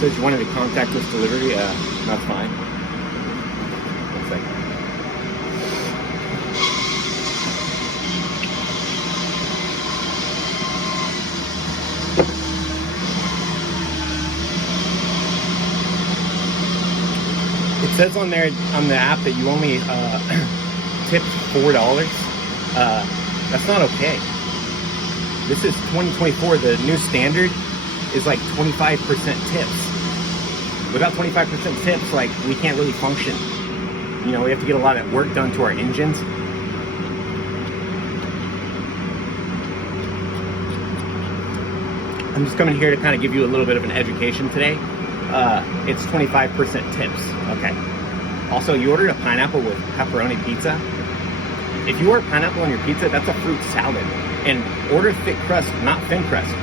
Says you wanted a contactless delivery. That's fine. One second. It says on there on the app that you only tipped $4. That's not okay. This is 2024. The new standard is like 25% tips. Without 25% tips, like, we can't really function. You know, we have to get a lot of work done to our engines. I'm just coming here to kind of give you a little bit of an education today. It's 25% tips. Okay. Also, you ordered a pineapple with pepperoni pizza. If you order pineapple on your pizza, that's a fruit salad. And order thick crust, not thin crust.